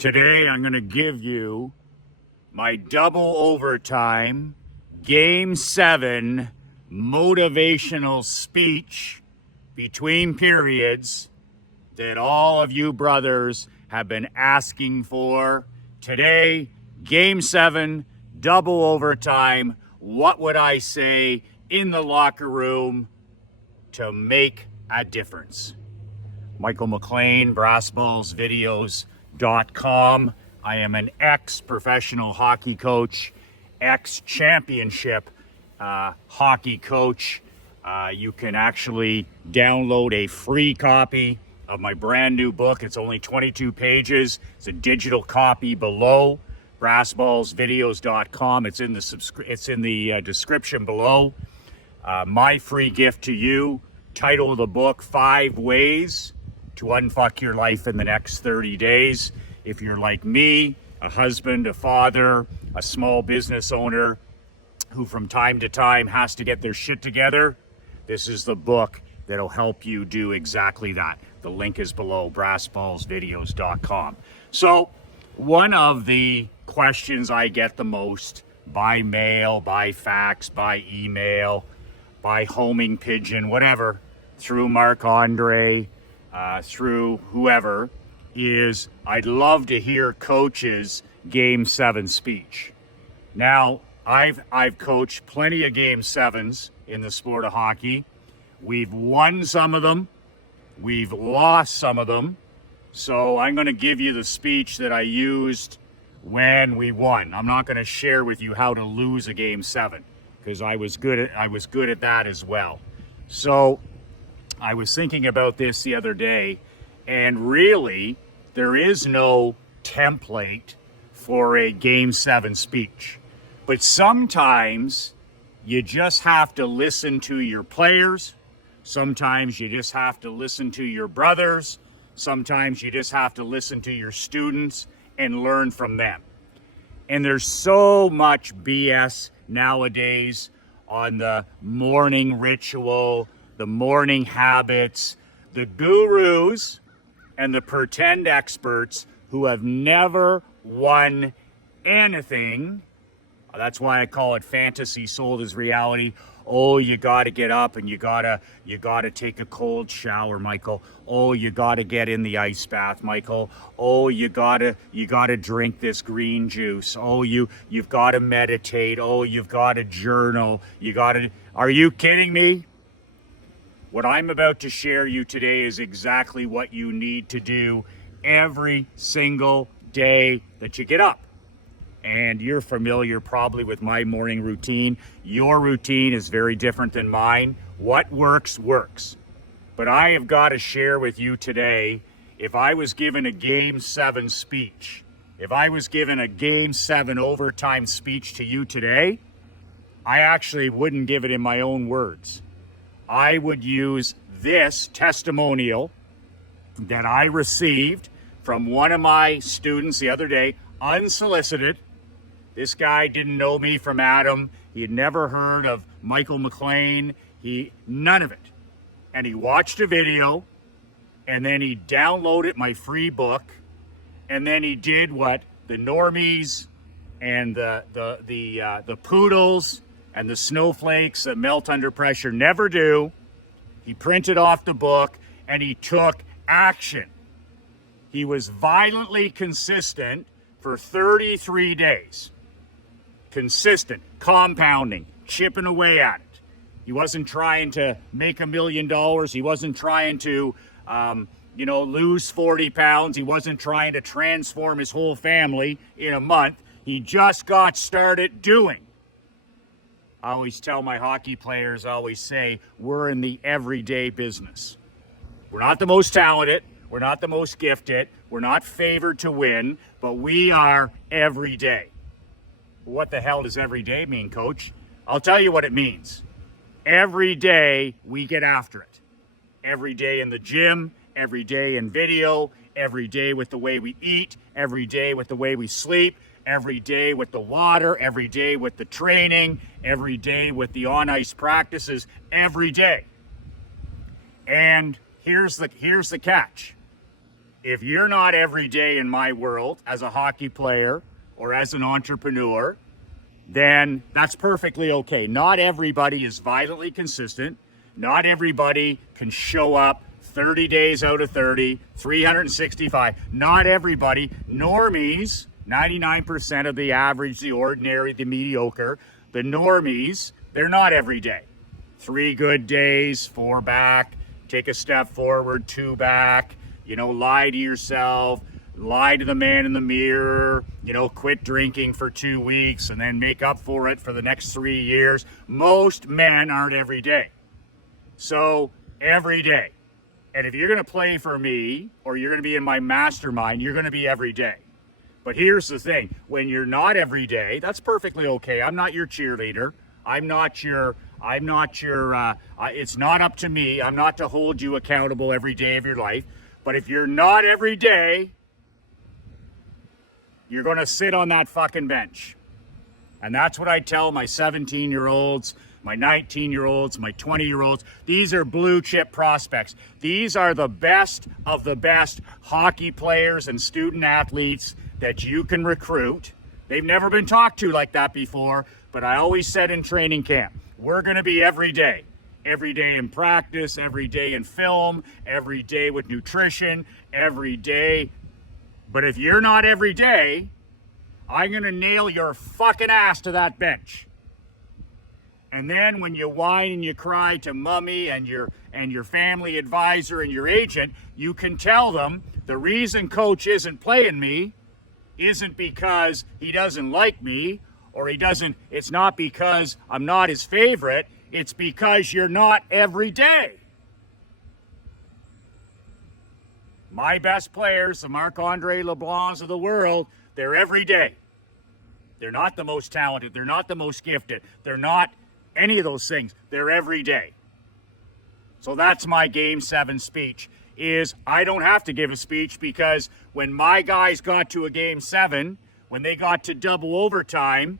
Today I'm going to give you my double overtime Game 7 motivational speech between periods that all of you brothers have been asking for. Today, Game 7, double overtime. What would I say in the locker room to make a difference? Michael McLean, brassballsvideos.com. I am an ex-professional hockey coach, ex-championship hockey coach. You can actually download a free copy of my brand new book. It's only 22 pages. It's a digital copy below, brassballsvideos.com. It's in the description below. My free gift to you, title of the book, 5 Ways to Unfuck Your Life in the Next 30 Days. If you're like me, a husband, a father, a small business owner who from time to time has to get their shit together, this is the book that'll help you do exactly that. The link is below, brassballsvideos.com. So one of the questions I get the most by mail, by fax, by email, by homing pigeon, whatever, through Marc-Andre, through whoever, is I'd love to hear Coach's Game 7 speech. Now, I've coached plenty of Game 7s in the sport of hockey. We've won some of them. We've lost some of them. So I'm going to give you the speech that I used when we won. I'm not going to share with you how to lose a Game 7 because I was good at that as well. So I was thinking about this the other day, and really there is no template for a Game 7 speech. But sometimes you just have to listen to your players. Sometimes you just have to listen to your brothers. Sometimes you just have to listen to your students and learn from them. And there's so much BS nowadays on the morning ritual, the morning habits, the gurus and the pretend experts who have never won anything. That's why I call it fantasy sold as reality. Oh, you got to get up and you got to take a cold shower, Michael. Oh, you got to get in the ice bath, Michael. Oh, you got to drink this green juice. Oh, you've got to meditate. Oh, you've got to journal. Are you kidding me? What I'm about to share you today is exactly what you need to do every single day that you get up. And you're familiar probably with my morning routine. Your routine is very different than mine. What works, works. But I have got to share with you today, if I was given a Game 7 speech, if I was given a Game 7 overtime speech to you today, I actually wouldn't give it in my own words. I would use this testimonial that I received from one of my students the other day, unsolicited. This guy didn't know me from Adam. He had never heard of Michael McLean. None of it. And he watched a video, and then he downloaded my free book, and then he did what the normies and the poodles and the snowflakes that melt under pressure never do. He printed off the book and he took action. He was violently consistent for 33 days. Consistent, compounding, chipping away at it. He wasn't trying to make $1 million. He wasn't trying to, lose 40 pounds. He wasn't trying to transform his whole family in a month. He just got started doing. I always tell my hockey players, I always say, we're in the everyday business. We're not the most talented. We're not the most gifted. We're not favored to win, but we are every day. What the hell does every day mean, Coach? I'll tell you what it means. Every day we get after it. Every day in the gym, every day in video, every day with the way we eat, every day with the way we sleep, every day with the water, every day with the training, every day with the on-ice practices, every day. And here's the catch. If you're not every day in my world as a hockey player or as an entrepreneur, then that's perfectly okay. Not everybody is violently consistent. Not everybody can show up 30 days out of 30, 365. Not everybody, normies, 99% of the average, the ordinary, the mediocre, the normies, they're not every day. 3 good days, 4 back, take a step forward, 2 back, lie to yourself, lie to the man in the mirror, quit drinking for 2 weeks and then make up for it for the next 3 years. Most men aren't every day. So every day. And if you're going to play for me or you're going to be in my mastermind, you're going to be every day. But here's the thing, when you're not every day, that's perfectly okay. I'm not your cheerleader. It's not up to me. I'm not to hold you accountable every day of your life. But if you're not every day, you're going to sit on that fucking bench. And that's what I tell my 17-year-olds, my 19-year-olds, my 20-year-olds. These are blue chip prospects. These are the best of the best hockey players and student athletes that you can recruit. They've never been talked to like that before, but I always said in training camp, we're going to be every day. Every day in practice, every day in film, every day with nutrition, every day. But if you're not every day, I'm going to nail your fucking ass to that bench. And then when you whine and you cry to mommy and your family advisor and your agent, you can tell them the reason coach isn't playing me isn't because he doesn't like me or it's not because I'm not his favorite. It's because you're not every day. My best players, the Marc-Andre LeBlancs of the world, they're every day. They're not the most talented. They're not the most gifted. They're not any of those things. They're every day. So that's my Game 7 speech, is I don't have to give a speech because when my guys got to a Game 7, when they got to double overtime,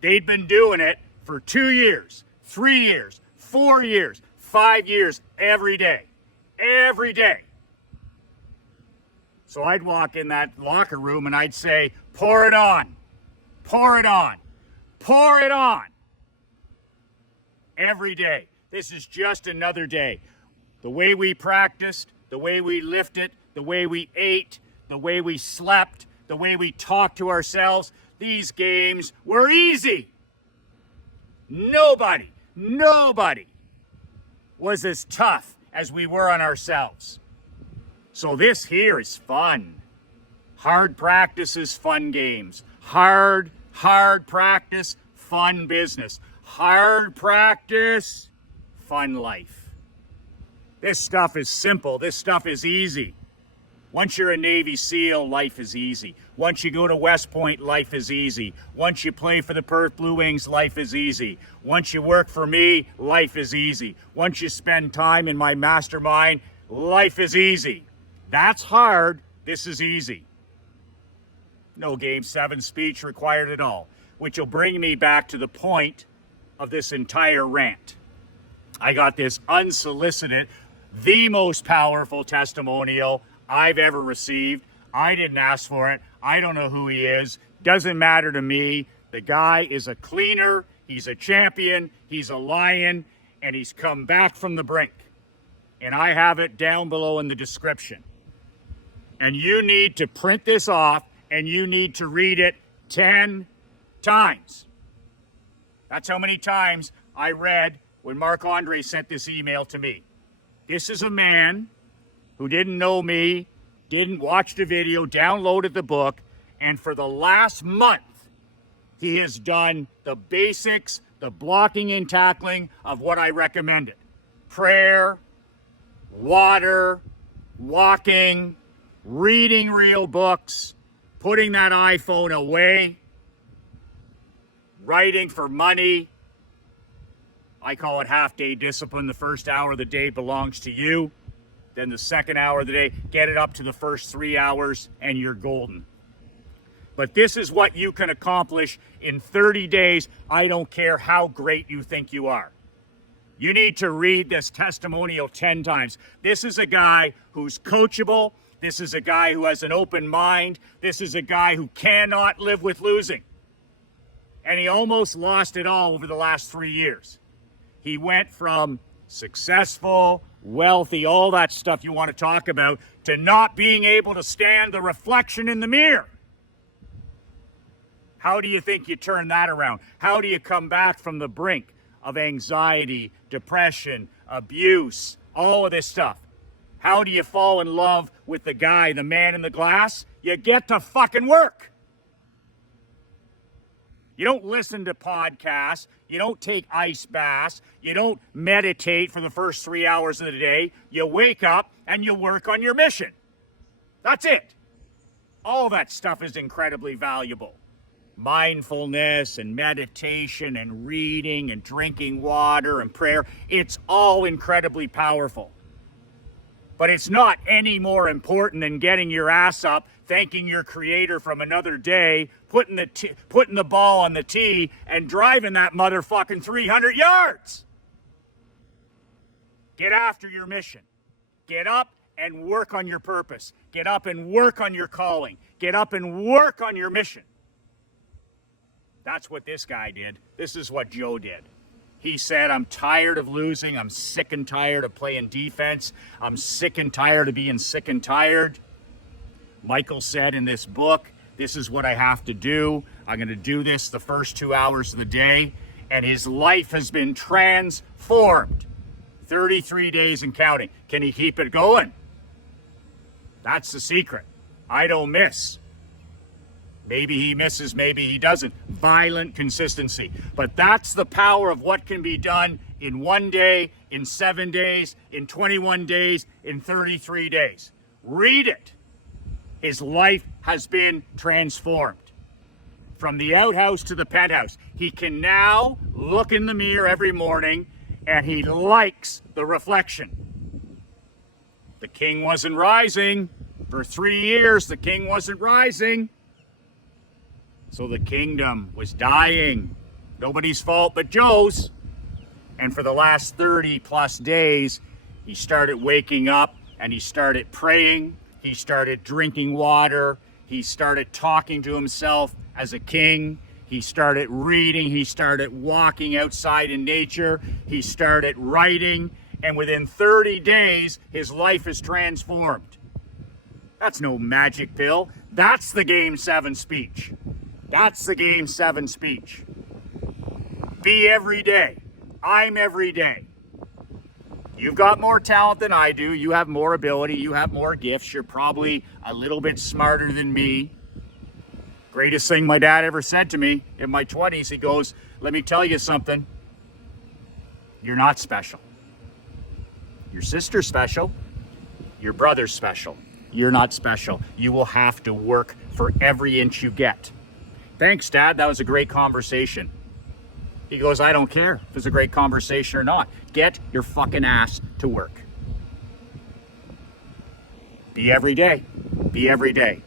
they'd been doing it for 2 years, 3 years, 4 years, 5 years, every day. Every day. So I'd walk in that locker room and I'd say, pour it on, pour it on, pour it on. Every day. This is just another day. The way we practiced, the way we lifted, the way we ate, the way we slept, the way we talked to ourselves, these games were easy. Nobody was as tough as we were on ourselves. So this here is fun. Hard practices, fun games. Hard practice, fun business. Hard practice, fun life. This stuff is simple. This stuff is easy. Once you're a Navy SEAL, life is easy. Once you go to West Point, life is easy. Once you play for the Perth Blue Wings, life is easy. Once you work for me, life is easy. Once you spend time in my mastermind, life is easy. That's hard. This is easy. No Game 7 speech required at all, which will bring me back to the point of this entire rant. I got this unsolicited, the most powerful testimonial I've ever received. I didn't ask for it. I don't know who he is. Doesn't matter to me. The guy is a cleaner. He's a champion. He's a lion. And he's come back from the brink. And I have it down below in the description. And you need to print this off and you need to read it 10 times. That's how many times I read when Marc-Andre sent this email to me. This is a man who didn't know me, didn't watch the video, downloaded the book, and for the last month, he has done the basics, the blocking and tackling of what I recommended. Prayer, water, walking, reading real books, putting that iPhone away, writing for money. I call it half-day discipline. The first hour of the day belongs to you. Then the second hour of the day, get it up to the first 3 hours and you're golden. But this is what you can accomplish in 30 days. I don't care how great you think you are. You need to read this testimonial 10 times. This is a guy who's coachable. This is a guy who has an open mind. This is a guy who cannot live with losing. And he almost lost it all over the last 3 years. He went from successful, wealthy, all that stuff you want to talk about, to not being able to stand the reflection in the mirror. How do you think you turn that around? How do you come back from the brink of anxiety, depression, abuse, all of this stuff? How do you fall in love with the guy, the man in the glass? You get to fucking work. You don't listen to podcasts. You don't take ice baths. You don't meditate for the first 3 hours of the day. You wake up and you work on your mission. That's it. All that stuff is incredibly valuable. Mindfulness and meditation and reading and drinking water and prayer, it's all incredibly powerful. But it's not any more important than getting your ass up, thanking your creator from another day, putting the ball on the tee and driving that motherfucking 300 yards. Get after your mission. Get up and work on your purpose. Get up and work on your calling. Get up and work on your mission. That's what this guy did. This is what Joe did. He said, I'm tired of losing. I'm sick and tired of playing defense. I'm sick and tired of being sick and tired. Michael said in this book, this is what I have to do. I'm going to do this the first 2 hours of the day. And his life has been transformed. 33 days and counting. Can he keep it going? That's the secret. I don't miss. Maybe he misses, maybe he doesn't. Violent consistency. But that's the power of what can be done in 1 day, in 7 days, in 21 days, in 33 days. Read it. His life has been transformed. From the outhouse to the penthouse. He can now look in the mirror every morning and he likes the reflection. The king wasn't rising. For 3 years, the king wasn't rising. So the kingdom was dying. Nobody's fault but Joe's. And for the last 30 plus days, he started waking up and he started praying. He started drinking water. He started talking to himself as a king. He started reading. He started walking outside in nature. He started writing. And within 30 days, his life is transformed. That's no magic pill. That's the Game 7 speech. That's the Game 7 speech. Be every day. I'm every day. You've got more talent than I do. You have more ability. You have more gifts. You're probably a little bit smarter than me. Greatest thing my dad ever said to me in my 20s, he goes, let me tell you something. You're not special. Your sister's special. Your brother's special. You're not special. You will have to work for every inch you get. Thanks, Dad. That was a great conversation. He goes, I don't care if it's a great conversation or not. Get your fucking ass to work. Be every day. Be every day.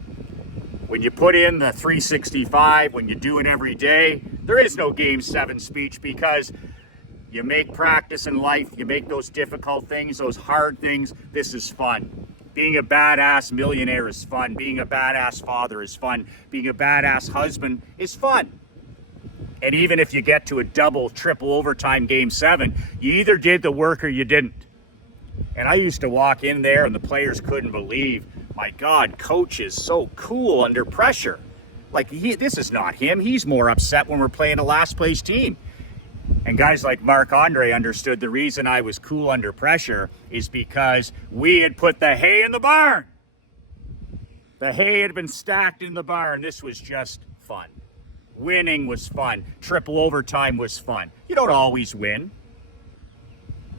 When you put in the 365, when you do it every day, there is no Game 7 speech because you make practice in life, you make those difficult things, those hard things. This is fun. Being a badass millionaire is fun. Being a badass father is fun. Being a badass husband is fun. And even if you get to a double, triple overtime Game 7, you either did the work or you didn't. And I used to walk in there and the players couldn't believe, my God, coach is so cool under pressure. Like, this is not him. He's more upset when we're playing a last place team. And guys like Marc-Andre understood the reason I was cool under pressure is because we had put the hay in the barn. The hay had been stacked in the barn. This was just fun. Winning was fun. Triple overtime was fun. You don't always win.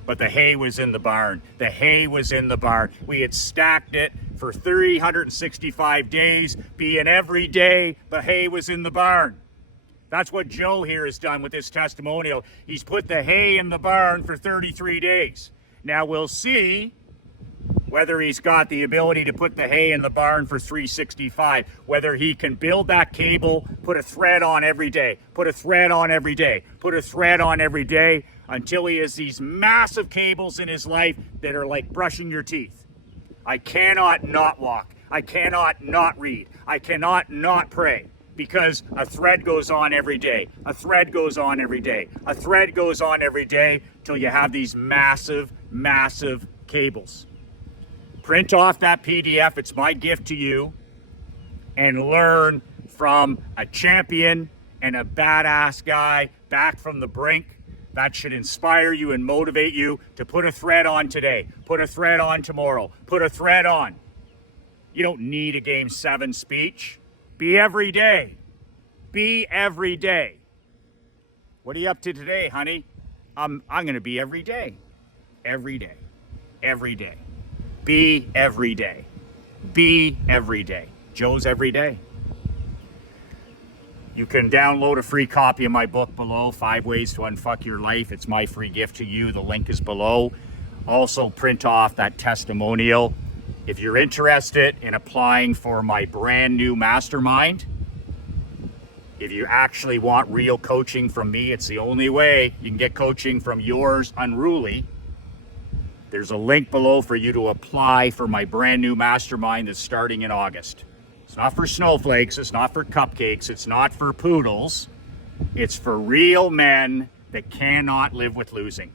But the hay was in the barn. The hay was in the barn. We had stacked it for 365 days, being every day the hay was in the barn. That's what Joe here has done with this testimonial. He's put the hay in the barn for 33 days. Now we'll see whether he's got the ability to put the hay in the barn for 365, whether he can build that cable, put a thread on every day, put a thread on every day, put a thread on every day, until he has these massive cables in his life that are like brushing your teeth. I cannot not walk. I cannot not read. I cannot not pray, because a thread goes on every day. A thread goes on every day. A thread goes on every day till you have these massive, massive cables. Print off that PDF. It's my gift to you. And learn from a champion and a badass guy back from the brink. That should inspire you and motivate you to put a thread on today. Put a thread on tomorrow. Put a thread on. You don't need a Game 7 speech. Be every day. Be every day. What are you up to today, honey? I'm going to be every day. Every day. Every day. Be every day. Be every day. Joe's every day. You can download a free copy of my book below, 5 Ways to Unfuck Your Life. It's my free gift to you. The link is below. Also, print off that testimonial. If you're interested in applying for my brand new mastermind, if you actually want real coaching from me, it's the only way you can get coaching from yours unruly. There's a link below for you to apply for my brand new mastermind that's starting in August. It's not for snowflakes, it's not for cupcakes, it's not for poodles. It's for real men that cannot live with losing.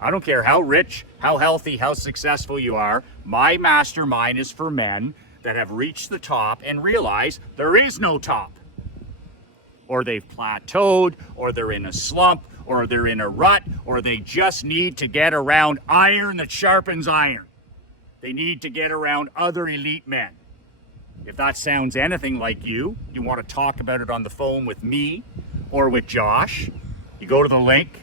I don't care how rich, how healthy, how successful you are. My mastermind is for men that have reached the top and realize there is no top. Or they've plateaued, or they're in a slump, or they're in a rut, or they just need to get around iron that sharpens iron. They need to get around other elite men. If that sounds anything like you want to talk about it on the phone with me or with Josh, you go to the link,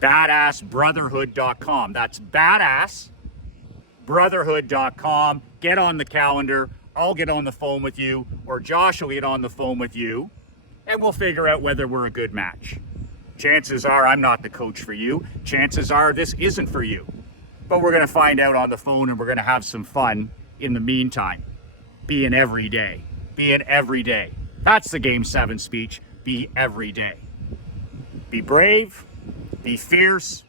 badassbrotherhood.com. That's badassbrotherhood.com. Get on the calendar. I'll get on the phone with you, or Josh will get on the phone with you, and we'll figure out whether we're a good match. Chances are I'm not the coach for you. Chances are this isn't for you. But we're going to find out on the phone, and we're going to have some fun in the meantime. Being every day. Being every day. That's the Game 7 speech. Be every day. Be brave. Be fierce.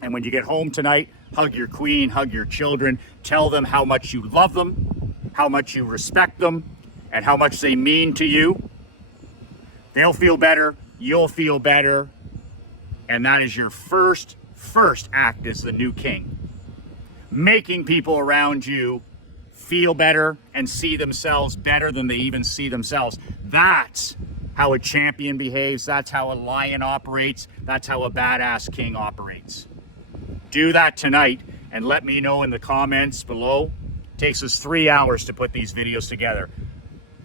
And when you get home tonight, hug your queen, hug your children. Tell them how much you love them, how much you respect them, and how much they mean to you. They'll feel better. You'll feel better. And that is your first act as the new king. Making people around you feel better and see themselves better than they even see themselves. That's how a champion behaves. That's how a lion operates. That's how a badass king operates. Do that tonight and let me know in the comments below. It takes us 3 hours to put these videos together.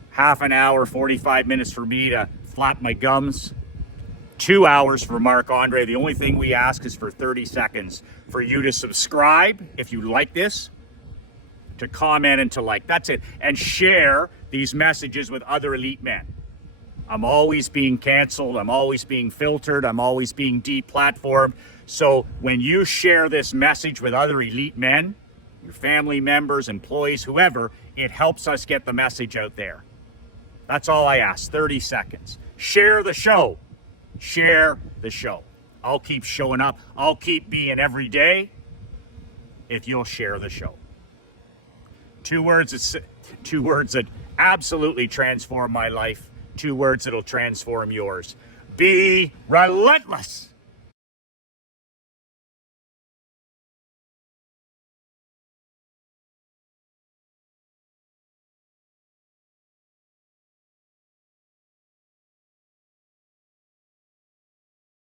Half an hour, 45 minutes for me to flap my gums. 2 hours for Mark Andre. The only thing we ask is for 30 seconds for you to subscribe if you like this, to comment and to like. That's it. And share these messages with other elite men. I'm always being canceled. I'm always being filtered. I'm always being deplatformed. So when you share this message with other elite men, your family members, employees, whoever, it helps us get the message out there. That's all I ask. 30 seconds. Share the show. Share the show. I'll keep showing up. I'll keep being every day if you'll share the show. Two words that absolutely transform my life. 2 words that'll transform yours. Be relentless.